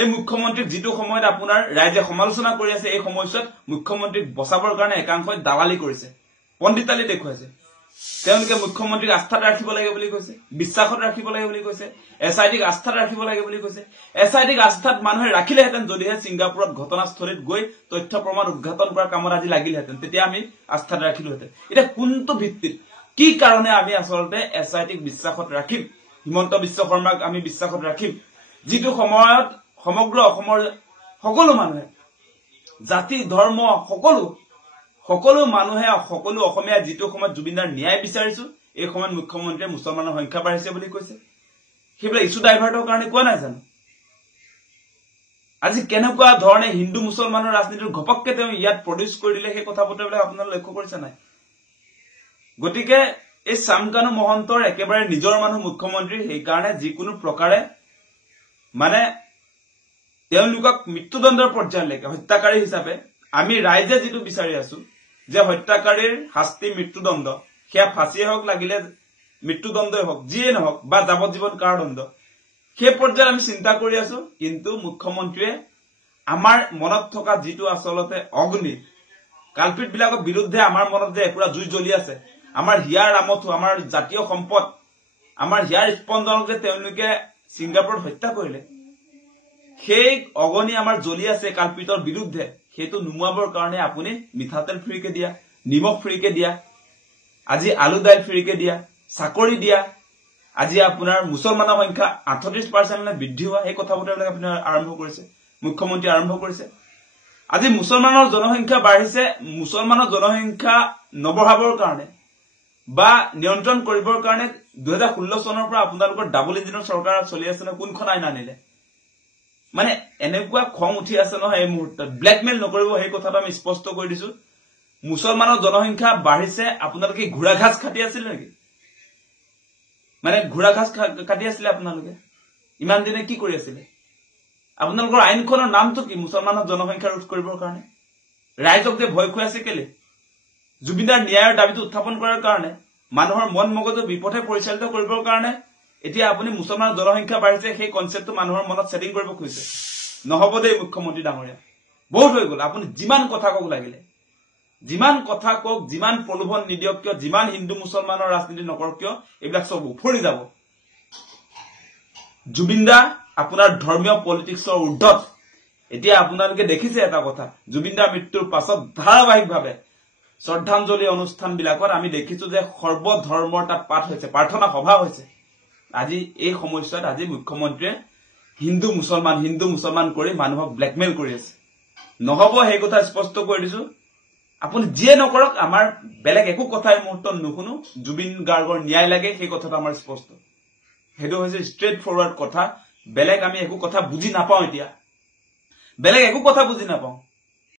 এই মুখ্যমন্ত্ৰীক যিটো সময়ত আপোনাৰ ৰাইজে সমালোচনা কৰি আছে এই সময়ছোৱাত মুখ্যমন্ত্ৰীক বচাবৰ কাৰণে একাংশই দালালি কৰিছে, পণ্ডিতালি দেখুৱাইছে। তেওঁলোকে মুখ্যমন্ত্ৰীক আস্থাত ৰাখিব লাগে বুলি কৈছে, বিশ্বাসত ৰাখিব লাগে বুলি কৈছে, এছআইটিক আস্থাত ৰাখিব লাগে বুলি কৈছে। এছআইটিক আস্থাত মানুহে ৰাখিলেহেঁতেন যদিহে ছিংগাপুৰত ঘটনাস্থলীত গৈ তথ্য প্ৰমাণ উদ্ঘাটন কৰাৰ কামত আজি লাগিলহেঁতেন, তেতিয়া আমি আস্থাত ৰাখিলোহেঁতেন। এতিয়া কোনটো ভিত্তিত কি কাৰণে আমি আচলতে এছআইটিক বিশ্বাসত ৰাখিম, হিমন্ত বিশ্ব শৰ্মাক আমি বিশ্বাসত ৰাখিম, যিটো সময়ত সমগ্ৰ অসমৰ সকলো মানুহে জাতি ধৰ্ম সকলো মানুহে সকলো অসমীয়া যিটো সময়ত জুবিনদাৰ ন্যায় বিচাৰিছো এই সময়ত মুখ্যমন্ত্ৰীয়ে মুছলমানৰ সংখ্যা বাঢ়িছে বুলি কৈছে। সেইবিলাক ইছ্যু ডাইভাৰ্টৰ কাৰণে কোৱা নাই জানো? আজি কেনেকুৱা ধৰণে হিন্দু মুছলমানৰ ৰাজনীতিৰ ঘপককে তেওঁ ইয়াত প্ৰডিউচ কৰি দিলে সেই কথা বতৰাবিলাক আপোনালোকে লক্ষ্য কৰিছে নাই? গতিকে এই চামকানু মহন্তৰ একেবাৰে নিজৰ মানুহ মুখ্যমন্ত্ৰী, সেইকাৰণে যিকোনো প্ৰকাৰে মানে তেওঁলোকক মৃত্যুদণ্ডৰ পৰ্যায়লৈকে হত্যাকাৰী হিচাপে আমি ৰাইজে যিটো বিচাৰি আছো যে হত্যাকাৰীৰ শাস্তি মৃত্যুদণ্ড, সেয়া ফাঁচিয়ে হওক লাগিলে মৃত্যুদণ্ডই হওক যিয়ে নহওক বা যাৱজ্জীৱন কাৰাদণ্ড, সেই পৰ্যায়ত আমি চিন্তা কৰি আছো। কিন্তু মুখ্যমন্ত্ৰীয়ে আমাৰ মনত থকা যিটো আচলতে অগ্নি কালপিত বিলাকৰ বিৰুদ্ধে আমাৰ মনত যে একুৰা জুই জ্বলি আছে, আমাৰ হিয়াৰ ৰামথু, আমাৰ জাতীয় সম্পদ, আমাৰ হিয়াৰ স্পন্দনক যে তেওঁলোকে ছিংগাপুৰত হত্যা কৰিলে, সেই অগ্নি আমাৰ জ্বলি আছে কালপিতৰ বিৰুদ্ধে, সেইটো নুমুৱাবৰ কাৰণে আপুনি মিঠাতেল ফ্ৰীকে দিয়া, নিমখ ফ্ৰীকে দিয়া, আজি আলু দাইল ফ্ৰীকে দিয়া, চাকৰি দিয়া, আজি আপোনাৰ মুছলমানৰ সংখ্যা 38% বৃদ্ধি হোৱা, এই কথা বতৰাবিলাক আপুনি আৰম্ভ কৰিছে, মুখ্যমন্ত্ৰী আৰম্ভ কৰিছে। আজি মুছলমানৰ জনসংখ্যা বাঢ়িছে, মুছলমানৰ জনসংখ্যা নবঢ়াবৰ কাৰণে বা নিয়ন্ত্ৰণ কৰিবৰ কাৰণে 2016 চনৰ পৰা আপোনালোকৰ ডাবল ইঞ্জিনৰ চৰকাৰ চলি আছে ন, কোনখন আইন আনিলে? মানে এনেকুৱা খং উঠি আছে নহয় এই মুহূৰ্তত, ব্লেকমেইল নকৰিব সেই কথাটো আমি স্পষ্ট কৰি দিছো। মুছলমানৰ জনসংখ্যা বাঢ়িছে, আপোনালোকে ঘোঁৰা ঘাস কাটি আছিল নেকি? মানে ঘোঁৰা ঘাস কাটি আছিলে আপোনালোকে? ইমান দিনে কি কৰি আছিলে? আপোনালোকৰ আইনখনৰ নামটো কি? মুছলমানৰ জনসংখ্যা ৰোধ কৰিবৰ কাৰণে ৰাইজক যে ভয় খুৱাইছে কেলে? জুবিনদাৰ ন্যায়ৰ দাবীটো উত্থাপন কৰাৰ কাৰণে, মানুহৰ মন মগজু বিপথে পৰিচালিত কৰিবৰ কাৰণে এতিয়া আপুনি মুছলমানৰ জনসংখ্যা বাঢ়িছে সেই কনচেপ্টটো মানুহৰ মনত ছেটিং কৰিব খুজিছে। নহব দেই মুখ্যমন্ত্ৰী ডাঙৰীয়া, বহুত হৈ গল। আপুনি যিমান কথা কওক লাগিলে, যিমান কথা কওক, যিমান প্ৰলোভন নিদিয়ক কিয়, যিমান হিন্দু মুছলমানৰ ৰাজনীতি নকৰক কিয়, এইবিলাক চব উফৰি যাব। জুবিনদা আপোনাৰ ধৰ্মীয় পলিটিক্সৰ ঊৰ্ধত। এতিয়া আপোনালোকে দেখিছে এটা কথা, জুবিনদাৰ মৃত্যুৰ পাছত ধাৰাবাহিকভাৱে শ্ৰদ্ধাঞ্জলি অনুষ্ঠান বিলাকত আমি দেখিছো যে সৰ্বধৰ্মৰ তাত পাঠ হৈছে, প্ৰাৰ্থনা সভা হৈছে। আজি এই সময়ছোৱাত আজি মুখ্যমন্ত্ৰীয়ে হিন্দু মুছলমান কৰি মানুহক ব্লেকমেইল কৰি আছে। নহব, সেই কথা স্পষ্ট কৰি দিছো। আপুনি যিয়ে নকৰক, আমাৰ বেলেগ একো কথা এই মুহূৰ্তত নুশুনো। জুবিন গাৰ্গৰ ন্যায় লাগে, সেই কথাটো আমাৰ স্পষ্ট। সেইটো হৈছে ষ্ট্ৰেইট ফৰৱাৰ্ড কথা। বেলেগ আমি একো কথা বুজি নাপাওঁ, এতিয়া বেলেগ একো কথা বুজি নাপাওঁ।